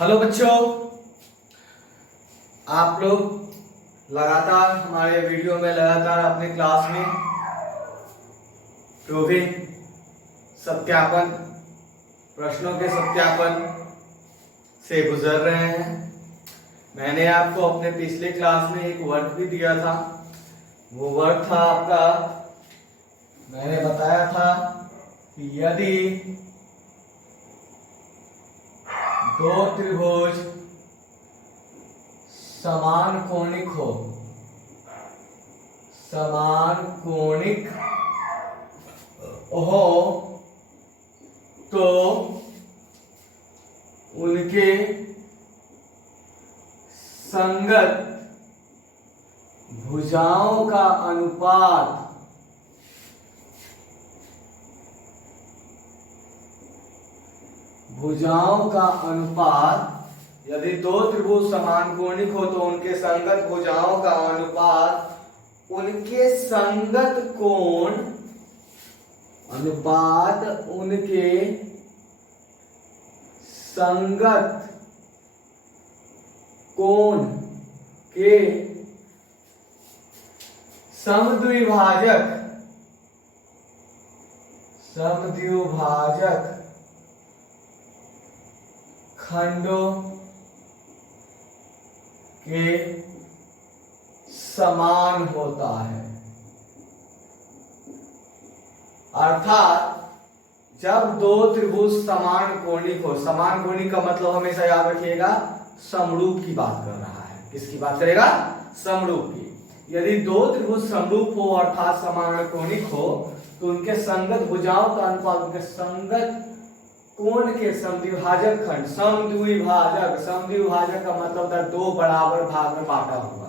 Hello बच्चों, आप लोग लगातार हमारे वीडियो में लगातार अपने क्लास में प्रूविंग सत्यापन प्रश्नों के सत्यापन से गुजर रहे हैं। मैंने आपको अपने पिछले क्लास में एक वर्क भी दिया था। वो वर्क था आपका, मैंने बताया था कि यदि दो त्रिभुज समान कोणिक हो तो उनके संगत भुजाओं का अनुपात यदि दो त्रिभुज समान कोणिक हो तो उनके संगत भुजाओं का अनुपात उनके संगत कोण के समद्विभाजक खंडों के समान होता है। अर्थात जब दो त्रिभुज समान कोणिक हो, समान कोणिक का मतलब हमेशा याद रखिएगा समरूप की बात कर रहा है। किसकी बात करेगा? समरूप की। यदि दो त्रिभुज समरूप हो अर्थात समान कोणिक हो तो उनके संगत भुजाओं का अनुपात उनके संगत कोण के समद्विभाजक खंड, समद्विभाजक का मतलब था दो बराबर भाग में बांटा हुआ।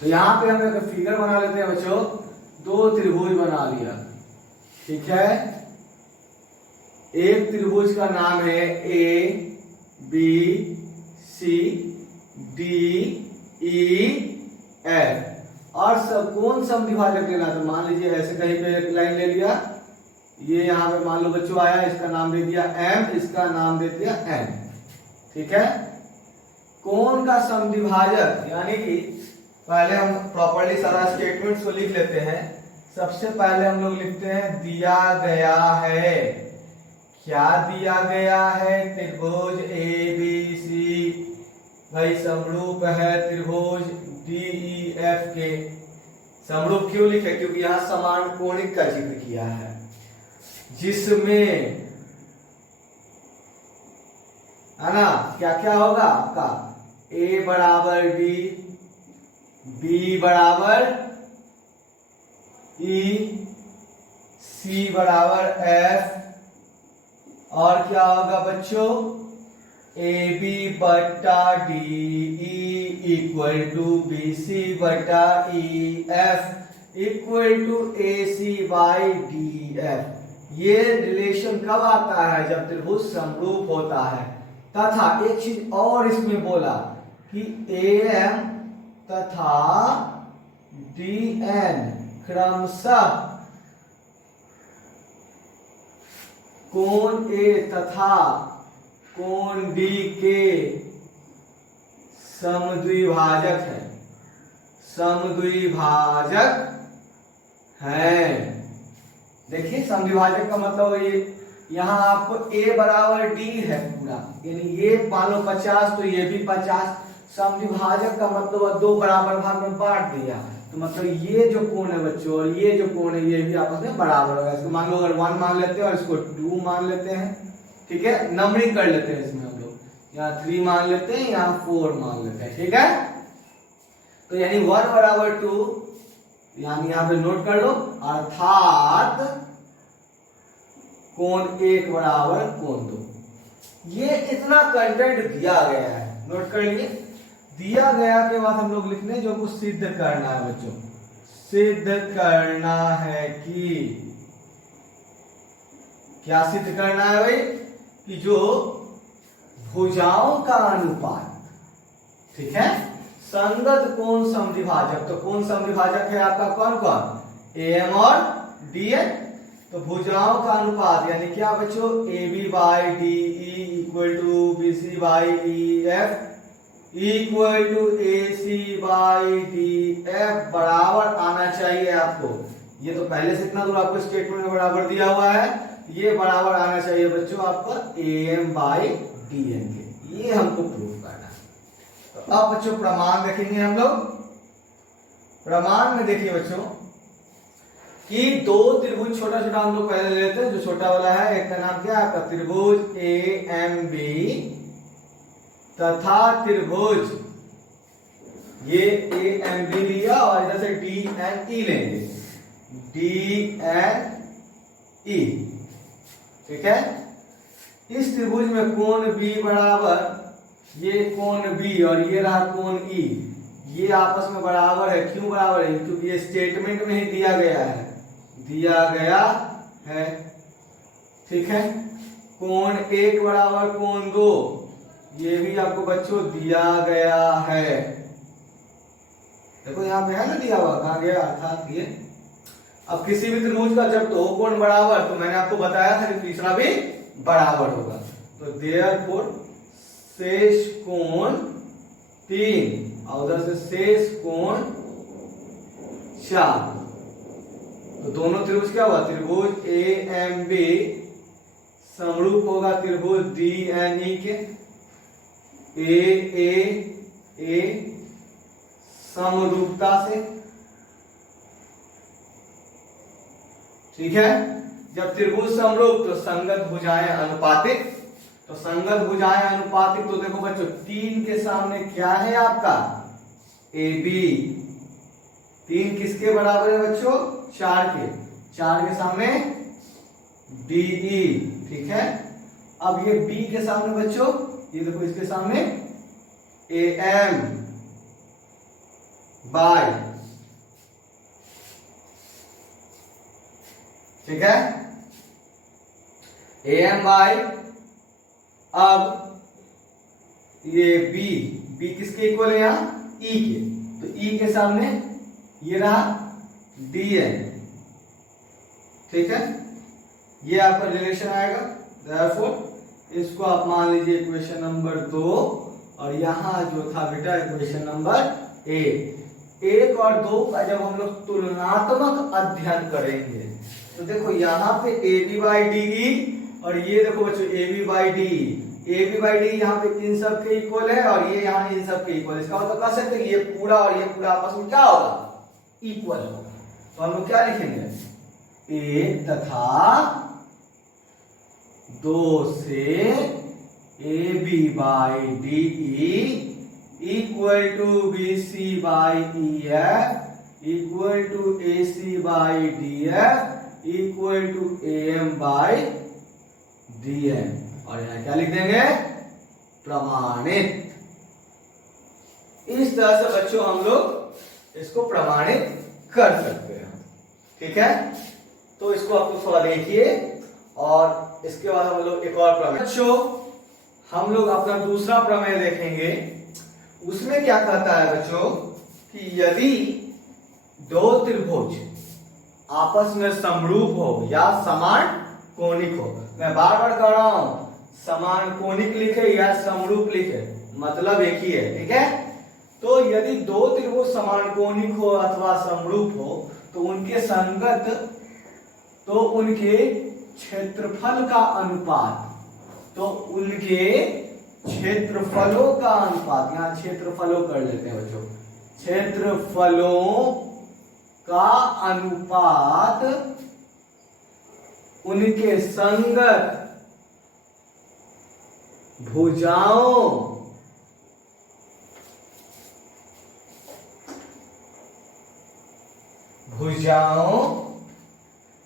तो यहाँ पे हम एक फिगर बना लेते हैं बच्चों। दो त्रिभुज बना लिया, ठीक है। एक त्रिभुज का नाम है A B C D E F और कौन समद्विभाजक लेना था। मान लीजिए ऐसे कहीं पे एक लाइन ले लिया, ये यहाँ पे मान लो बच्चों आया, इसका नाम दे दिया m, इसका नाम दे दिया n, ठीक है। कोण का समद्विभाजक यानी कि पहले हम प्रॉपर्ली सारा स्टेटमेंट्स को लिख लेते हैं। सबसे पहले हम लोग लिखते हैं दिया गया है। क्या दिया गया है? त्रिभुज ए बी सी भाई समरूप है त्रिभुज डी ई एफ के। समरूप क्यों लिखे? क्योंकि यहाँ समान कोणिक का जिक्र किया है, जिसमें है ना क्या क्या होगा आपका a बराबर d, b बराबर e, c बराबर f और क्या होगा बच्चों ए बी बटा D E equal to B C बटा E F equal to A C by D F. ये रिलेशन कब आता है? जब त्रिभुज समरूप होता है। तथा एक चीज और इसमें बोला कि AM तथा DN क्रमशः कोण A तथा कोण D के समद्विभाजक है। देखिए समद्विभाजक का मतलब ये यहाँ आपको a बराबर d है पूरा, यानी ये मान लो 50 तो ये भी 50। समद्विभाजक का मतलब दो बराबर भाग में बांट दिया, तो मतलब ये जो कोण है बच्चों और ये जो कोण है ये भी आपस में बराबर होगा। इसको मान लो अगर 1 मान लेते हैं और इसको 2 मान लेते हैं, ठीक है। नंबरिंग कर लेते हैं इसमें हम लोग, यहाँ 3 मान लेते हैं, यहाँ 4 मान लेते हैं, ठीक है। तो यानी 1 बराबर 2, यानी यहाँ पे नोट कर लो, अर्थात कोण 1 बराबर कोण 2। ये इतना कंटेंट दिया गया है, नोट कर लिए। दिया गया के बाद हम लोग लिखने जो कुछ सिद्ध करना है बच्चों, सिद्ध करना है कि क्या सिद्ध करना है भाई? कि जो भुजाओं का अनुपात, ठीक है, संगत कोण समद्विभाजक। तो कोण समद्विभाजक है आपका कौन कौन? AM और DN। तो भुजाओं का अनुपात यानी क्या बच्चों? AB by DE equal to B C by D F equal to A C by D F बराबर आना चाहिए आपको। ये तो पहले से इतना दूर आपको स्टेटमेंट में बराबर दिया हुआ है, ये बराबर आना चाहिए बच्चों आपका A M by D N के। ये हमको प्रूव करना है। तो अब बच्चों प्रमाण देखेंगे हम लोग। प्रमाण में देखिए बच्चों कि दो त्रिभुज, छोटा छोटा हम लोग पहले लेते हैं, जो छोटा वाला है एक का नाम क्या है आपका त्रिभुज ए एम बी तथा त्रिभुज ये ए एम बी लिया और इधर से डी एन ई लेंगे, डी एन ई। ठीक है, इस त्रिभुज में कोण बी बराबर ये कोण बी और ये रहा कोण ई, ये आपस में बराबर है। क्यों बराबर है? क्योंकि ये स्टेटमेंट में ही दिया गया है, ठीक है। कोण एक बराबर कोण दो, ये भी आपको बच्चों दिया गया है। देखो यहाँ पे है ना दिया हुआ, कहाँ गया? अर्थात ये अब किसी भी त्रिभुज का जब दो कोण बराबर, तो मैंने आपको बताया था कि तीसरा भी बराबर होगा। तो देयरफॉर शेष कोण 3 और उधर से शेष कोण 4। तो दोनों त्रिभुज क्या हुआ? त्रिभुज ए एम बी समरूप होगा त्रिभुज डी एन ई के। ए समरूपता से, ठीक है। जब त्रिभुज समरूप तो संगत भुजाएं अनुपातिक, तो संगत भुजाएं अनुपातिक। तो देखो बच्चों 3 के सामने क्या है आपका? A B. 3 किसके बराबर है बच्चों? 4 के। 4 के सामने डी ई, ठीक है। अब ये बी के सामने बच्चों, ये देखो इसके सामने ए एम बाई, ठीक है, ए एम बाई। अब ये बी किसके इक्वल है? यहाँ ई के। तो ई के सामने ये रहा डी एन, ठीक है। ये आपका रिलेशन आएगा। देयरफॉर इसको आप मान लीजिए इक्वेशन नंबर 2 और यहां जो था बेटा इक्वेशन नंबर 1 और 2 का जब हम लोग तुलनात्मक अध्ययन करेंगे तो देखो यहाँ पे A B by D E और ये देखो बच्चों A B by D, A B by D यहाँ पे इन सब के इक्वल है और ये यहाँ इन सब के इक्वल। इसका मतलब कह सकते हैं ये पूरा और ये पूरा आपस में क्या होगा? इक्वल होगा। तो हम लोग क्या लिखेंगे? 1 तथा 2 से A B by D E equal to B C by E F equal to A C by D F equal to A M by D M. और यहां क्या लिख देंगे? प्रमाणित। इस तरह से बच्चों हम लोग इसको प्रमाणित कर सकते हैं, ठीक है। तो इसको आपको थोड़ा देखिए और इसके बाद हम लोग एक और प्रमेय, बच्चों हम लोग अपना दूसरा प्रमेय देखेंगे। उसमें क्या कहता है बच्चों कि यदि दो त्रिभुज आपस में समरूप हो या समान कोणिक हो, मैं बार बार कह रहा हूं समान कोणिक लिखे या समरूप लिखे, मतलब एक ही है, ठीक है। तो यदि दो त्रिभुज समान कोणिक हो अथवा समरूप हो तो उनके संगत, तो उनके क्षेत्रफल का अनुपात, तो उनके क्षेत्रफलों का अनुपात, यहां क्षेत्रफलों कर लेते हैं बच्चों, क्षेत्रफलों का अनुपात उनके संगत भुजाओं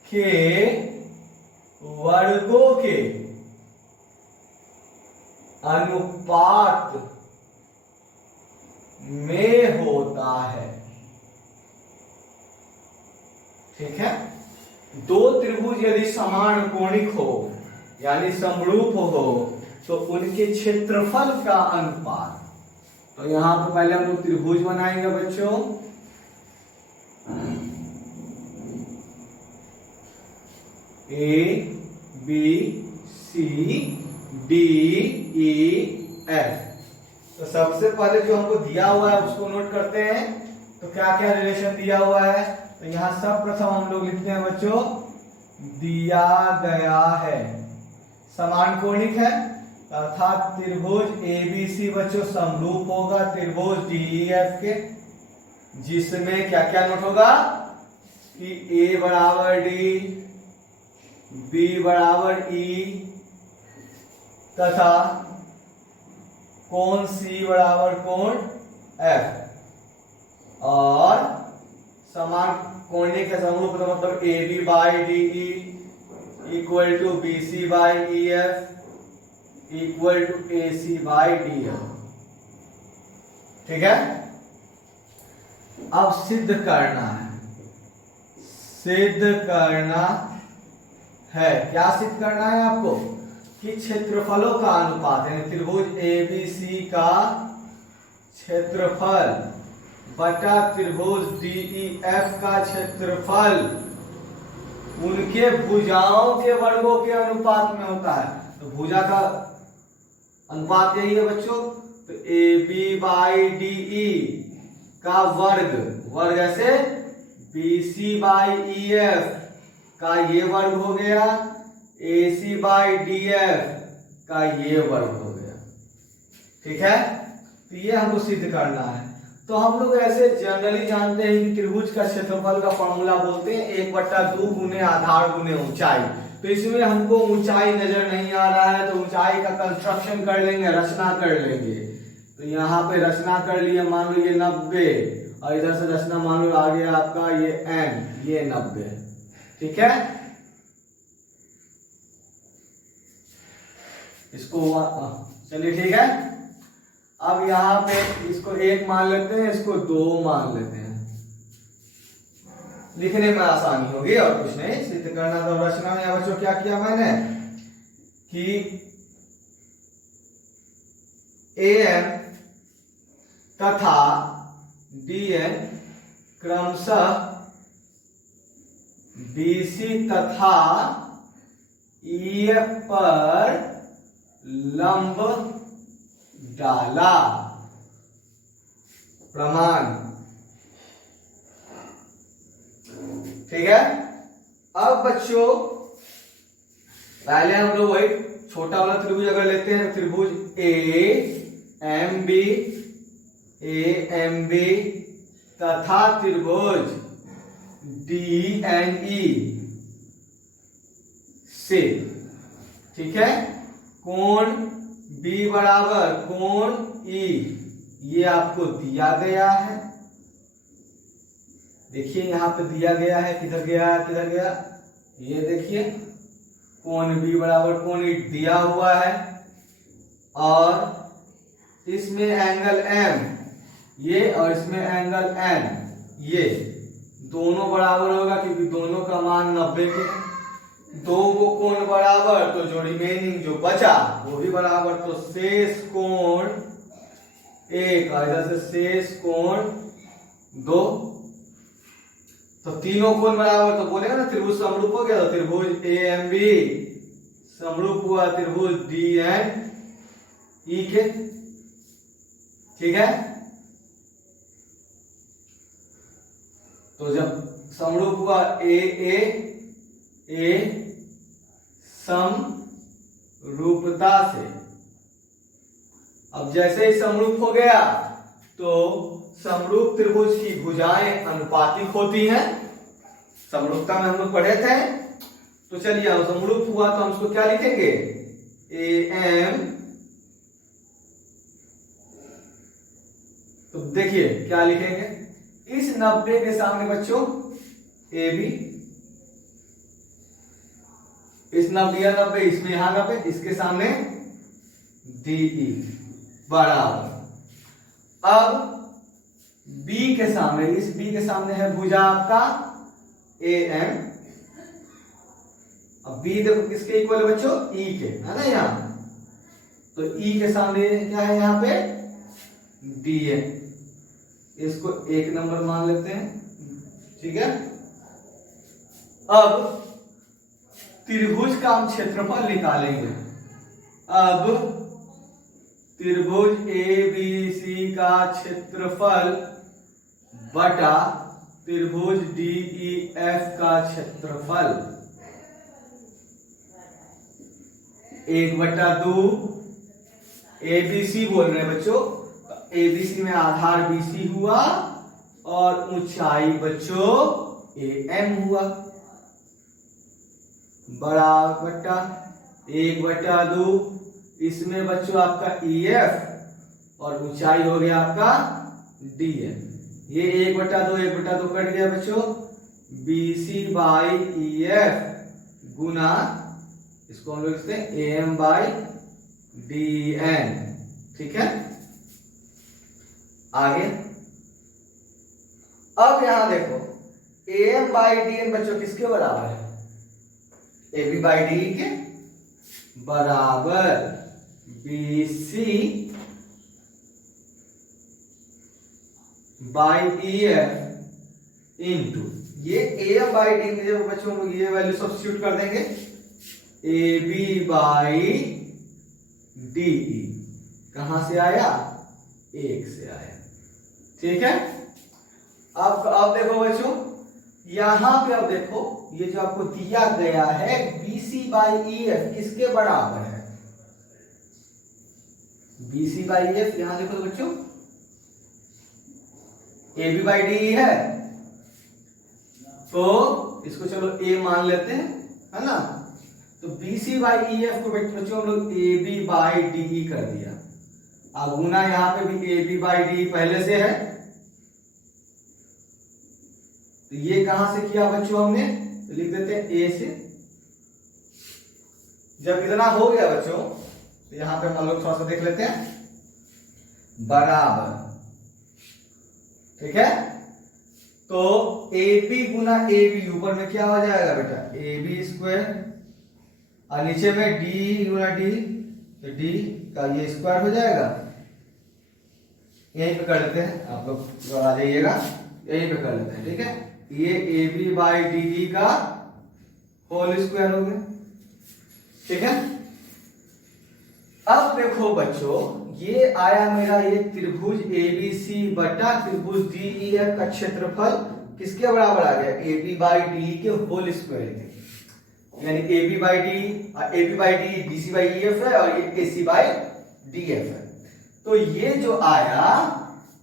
के वर्गों के अनुपात में होता है, ठीक है। दो त्रिभुज यदि समान कोणिक हो यानी समरूप हो तो उनके क्षेत्रफल का अनुपात, तो यहां पर पहले हम लोग त्रिभुज बनाएंगे बच्चों। A B C D E F. तो सबसे पहले जो हमको दिया हुआ है उसको नोट करते हैं। तो क्या क्या रिलेशन दिया हुआ है, तो यहां सब प्रथम हम लोग लिखते हैं बच्चों, दिया गया है समान कोणिक है अर्थात त्रिभुज एबीसी बच्चों समरूप होगा त्रिभुज डीईएफ के, जिसमें क्या क्या नोट होगा कि ए बराबर डी, बी बराबर ई तथा कोण सी बराबर कोण एफ और समान कोणिक है समरूप का मतलब A B by D E equal to B C by E F equal to A C by D F. ठीक है, अब सिद्ध करना है, सिद्ध करना है, क्या सिद्ध करना है आपको कि क्षेत्रफलों का अनुपात यानी त्रिभुज एबीसी का क्षेत्रफल बटा त्रिभुज डीईएफ का क्षेत्रफल उनके भुजाओं के वर्गों के अनुपात में होता है। तो भुजा का अनुपात यही है बच्चों, तो A B by D E का वर्ग ऐसे B C by E F का ये वर्ग हो गया, A C by D F का ये वर्ग हो गया। ठीक है, तो ये हमको सिद्ध करना है। तो हम लोग ऐसे जनरली जानते हैं कि त्रिभुज का क्षेत्रफल का फॉर्मूला बोलते हैं 1/2 गुने आधार गुने ऊंचाई। तो इसमें हमको ऊंचाई नजर नहीं आ रहा है, तो ऊंचाई का कंस्ट्रक्शन कर लेंगे, रचना कर लेंगे। तो यहाँ पे रचना कर लिए, मान लो ये 90 और इधर से रचना मान लो आ गया आपका ये n, ये 90। ठीक है, इसको चलिए ठीक है। अब यहाँ पे इसको 1 मान लेते हैं, इसको 2 मान लेते हैं, लिखने में आसानी होगी और कुछ नहीं। सिद्ध करना तो रचना में बच्चों क्या किया मैंने कि am तथा dn क्रमशः BC तथा EF पर लंब डाला प्रमाण। ठीक है, अब बच्चों पहले हम लोग वही छोटा वाला त्रिभुज अगर लेते हैं, त्रिभुज ए एम बी तथा त्रिभुज डी एन ई से, ठीक है, कोण B बराबर कोण E ये आपको दिया गया है। देखिए यहाँ पे दिया गया है, किधर गया किधर गया, ये देखिए कोण B बराबर कोण E दिया हुआ है और इसमें एंगल M ये और इसमें एंगल N ये दोनों बराबर होगा क्योंकि दोनों का मान 90 के, दो वो कोण बराबर तो जो रिमेनिंग जो बचा वो भी बराबर, तो शेष कोण 1 और इधर से शेष कोण 2, तो तीनों कोण बराबर, तो बोलेगा ना त्रिभुज समरूप हो गया। तो त्रिभुज ए एम बी समरूप हुआ त्रिभुज डी एन ई के। ठीक है, तो जब समरूप हुआ ए समरूपता से, अब जैसे ही समरूप हो गया तो समरूप त्रिभुज की भुजाएं अनुपातिक होती हैं, समरूपता में हम लोग पढ़े थे। तो चलिए अब समरूप हुआ तो हम इसको क्या लिखेंगे, ए एम, तो देखिए क्या लिखेंगे, इस 90 के सामने बच्चों ए बी, इस 90 इसमें यहां 90, इसके सामने डी ई बराबर। अब B के सामने, इस B के सामने है भुजा आपका AM, अब B देखो किसके इक्वल है बच्चों, E के, है ना यहाँ, तो E के सामने क्या है यहाँ पे D है, इसको 1 नंबर मान लेते हैं। ठीक है, अब त्रिभुज का हम क्षेत्रफल निकालेंगे, अब त्रिभुज ABC का क्षेत्रफल बटा त्रिभुज DEF का क्षेत्रफल 1/2 ABC बोल रहे हैं बच्चों। ABC में आधार BC हुआ और ऊंचाई बच्चों AM हुआ, बड़ा बट्टा 1/2। इसमें बच्चों आपका EF और ऊंचाई हो गया आपका DM। ये 1/2 कट गया बच्चों, BC बाई EF गुना इसको हम लोग लिखते हैं AM बाई DN। ठीक है, आगे अब यहां देखो AM बाई DN बच्चों किसके बराबर है? AB बाई DE के बराबर BC बाई EF इंटू ये AM बाई DN में जब बच्चों हम लोग ये वैल्यू सब्स्टिट्यूट कर देंगे AB बाई DE कहां से आया? 1 से आया। ठीक है, अब देखो बच्चों यहां पे, अब देखो ये जो आपको दिया गया है BC बाई EF किसके बराबर है? BC बाई EF यहां देखो बच्चों AB बाई DE है, तो इसको चलो A मान लेते हैं, है ना। तो BC बाई EF को बच्चों हम लोग AB बाई DE कर दिया। अब गुना यहां पे भी AB बाई DE पहले से है, तो ये कहां से किया बच्चों हमने? तो लिख देते हैं A से। जब इतना हो गया बच्चों तो यहां पे हम लोग थोड़ा सा देख लेते हैं, बराबर। ठीक है, तो AB गुना AB ऊपर में क्या हो जाएगा बेटा? AB स्क्वायर और नीचे में D गुना D, तो D का ये स्क्वायर हो जाएगा। यहीं पे कर लेते हैं, आप लोग आ जाइएगा, यहीं पे कर लेते हैं। ठीक है, ये AB बाई DE का होल स्क्वायर हो गया। ठीक है, अब देखो बच्चों ये आया मेरा ये त्रिभुज ABC बटा त्रिभुज DEF का क्षेत्रफल किसके बराबर आ गया? AB बाई DE के होल स्क्वायर के, यानी AB by DE BC by EF है और ये AC बाई DF है। तो ये जो आया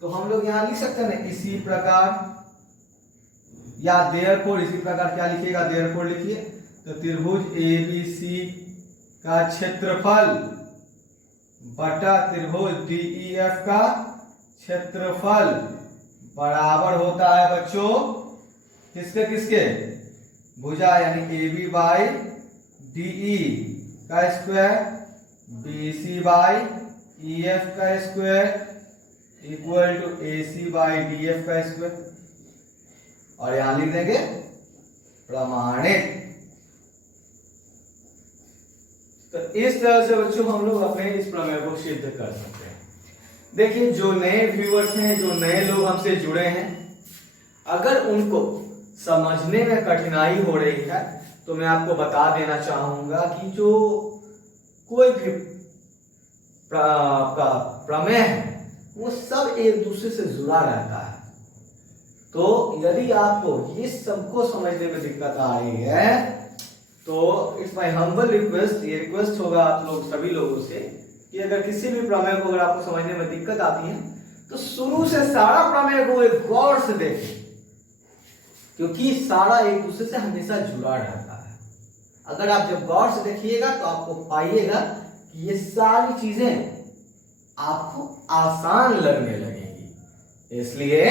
तो हम लोग यहां लिख सकते हैं ना इसी प्रकार, या देयरफॉर इसी प्रकार क्या लिखिएगा? देयरफॉर लिखिए। तो त्रिभुज ABC का क्षेत्रफल बटा त्रिभुज DEF का क्षेत्रफल बराबर होता है बच्चों किसके किसके? भुजा यानी AB बाई DE का स्क्वायर BC बाई EF का square equal to AC by DF का स्क्वायर, और यहां लिख देंगे प्रमाणित। तो इस तरह से बच्चों हम लोग अपने इस प्रमेय को सिद्ध कर सकते हैं। देखिए जो नए व्यूअर्स हैं, जो नए लोग हमसे जुड़े हैं, अगर उनको समझने में कठिनाई हो रही है तो मैं आपको बता देना चाहूंगा कि जो कोई भी प्रमेय है वो सब एक दूसरे से जुड़ा रहता है। तो यदि आपको इस सबको समझने में दिक्कत आ रही है तो इट्स माय हम्बल रिक्वेस्ट, ये रिक्वेस्ट होगा आप लोग सभी लोगों से कि अगर किसी भी प्रमेय को अगर आपको समझने में दिक्कत आती है तो शुरू से सारा प्रमेय को एक गौर से देखें, क्योंकि सारा एक दूसरे से हमेशा जुड़ा रहता है। अगर आप जब गौर से देखिएगा तो आपको पाइएगा कि ये सारी चीजें आपको आसान लगने लगेंगी। इसलिए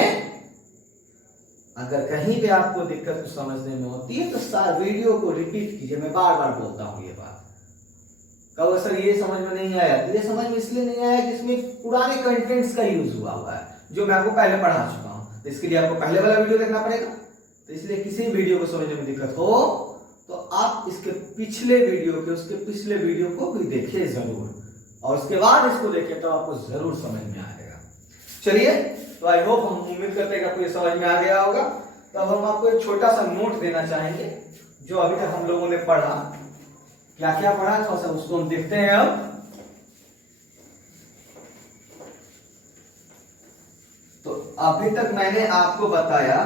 अगर कहीं भी आपको दिक्कत समझने में होती है तो वीडियो को रिपीट कीजिए। मैं बार बार बोलता हूँ ये बात। कहो सर ये समझ में नहीं आया, तो ये समझ में इसलिए नहीं आया कि इसमें पुराने कंटेंट्स का यूज हुआ है जो मैं आपको पहले पढ़ा चुका हूँ। तो इसके लिए आपको पहले वाला वीडियो देखना पड़ेगा। तो इसलिए किसी वीडियो को समझने में दिक्कत हो तो आप इसके पिछले वीडियो के उसके पिछले वीडियो को भी देखिए जरूर, और उसके बाद इसको देखिए तो आपको जरूर समझ में आएगा। चलिए, तो आई होप, हम उम्मीद करते हैं कि आपको ये समझ में आ गया होगा। तो अब हम आपको एक छोटा सा नोट देना चाहेंगे जो अभी तक हम लोगों ने पढ़ा। क्या क्या पढ़ा थोड़ा सा उसको हम देखते हैं अब। अभी तक मैंने आपको बताया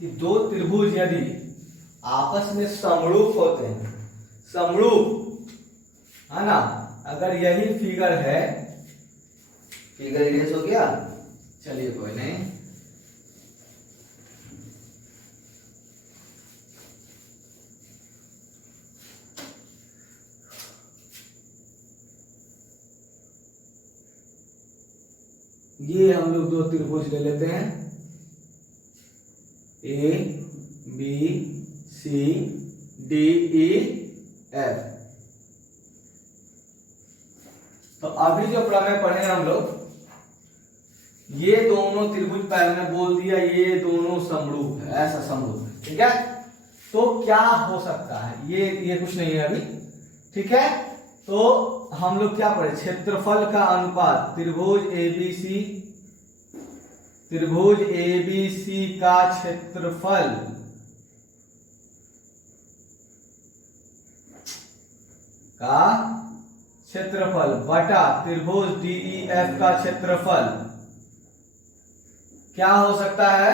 कि दो त्रिभुज यदि आपस में समरूप होते हैं, समरूप है ना, अगर यही फिगर है, फिगर इरेज हो गया, चलिए कोई नहीं, ये हम लोग दो त्रिभुज ले लेते हैं, A B C D E F. तो अभी जो प्रमेय पढ़े हम लोग, ये दोनों त्रिभुज, पहले ने बोल दिया ये दोनों समरूप है, ऐसा समरूप, ठीक है। तो क्या हो सकता है, ये कुछ नहीं है अभी, ठीक है। तो हम लोग क्या पढ़े, क्षेत्रफल का अनुपात, त्रिभुज एबीसी, त्रिभुज एबीसी का क्षेत्रफल बटा त्रिभुज डीईएफ का क्षेत्रफल क्या हो सकता है,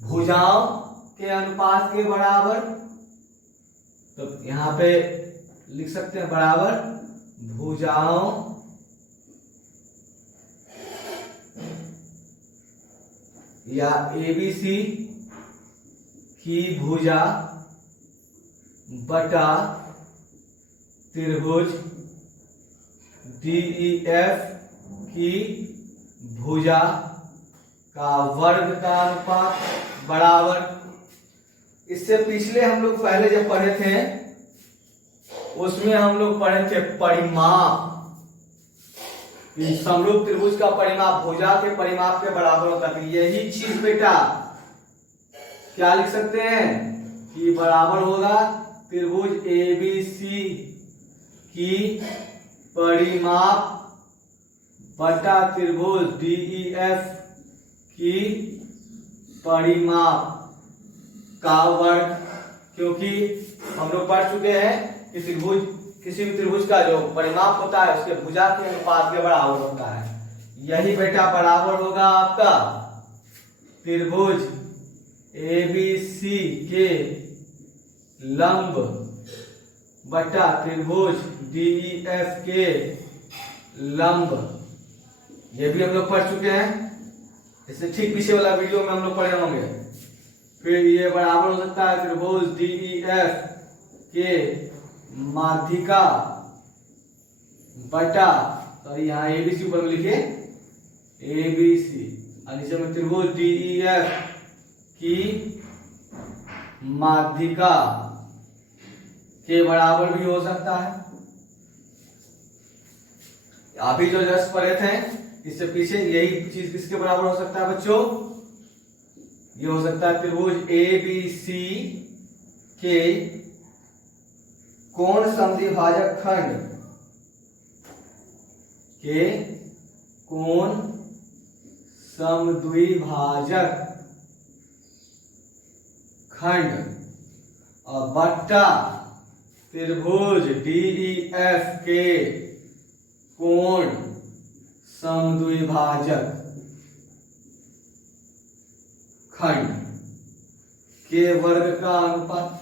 भुजाओं के अनुपात के बराबर। तो यहां पे लिख सकते हैं बराबर भुजाओं या एबीसी की भुजा बटा त्रिभुज डीईएफ की भुजा का वर्ग का अनुपात बराबर। इससे पिछले हम लोग पहले जब पढ़े थे उसमें हम लोग पढ़े थे परिमाप, समरूप त्रिभुज का परिमाप भुजा के परिमाप के बराबर होता है। यही चीज बेटा क्या लिख सकते हैं कि बराबर होगा त्रिभुज एबीसी की परिमाप बटा त्रिभुज डीईएफ की परिमाप का वर्ग। क्योंकि हम लोग पढ़ चुके हैं कि त्रिभुज, किसी भी त्रिभुज का जो परिमाप होता है उसके भुजा के अनुपात के बराबर होता है। यही बेटा बराबर होगा आपका त्रिभुज एबीसी के लंब बटा त्रिभुज डीईएफ के लंब। ये भी हम लोग पढ़ चुके हैं, इससे ठीक पीछे वाला वीडियो में हम लोग पढ़े होंगे। फिर ये बराबर हो सकता है त्रिभुज डीईएफ के माध्यिका बटा, तो यहाँ एबीसी ऊपर में लिखे एबीसी और नीचे में त्रिभुज डीईएफ की माध्यिका के बराबर भी हो सकता है। अभी जो जस्ट पढ़े थे इससे पीछे यही चीज किसके बराबर हो सकता है बच्चों, ये हो सकता है त्रिभुज एबीसी के कोण समद्विभाजक खंड के कोण समद्विभाजक खंड और बट्टा त्रिभुज डीईएफ के कोण समद्विभाजक खंड के वर्ग का अनुपात।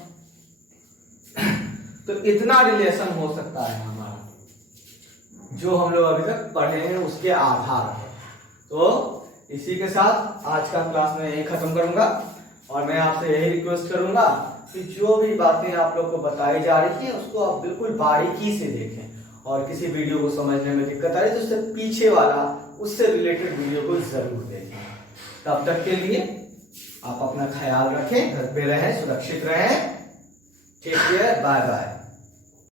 तो इतना रिलेशन हो सकता है हमारा जो हम लोग अभी तक पढ़े हैं उसके आधार पर। तो इसी के साथ आज का क्लास में यही खत्म करूंगा और मैं आपसे यही रिक्वेस्ट करूंगा कि जो भी बातें आप लोग को बताई जा रही है उसको आप बिल्कुल बारीकी से देखें और किसी वीडियो को समझने में दिक्कत आ रही है तो उससे पीछे वाला उससे रिलेटेड वीडियो को जरूर देखें। तब तक के लिए आप अपना ख्याल रखें, घर पे रहें, सुरक्षित रहें। Take care, bye bye.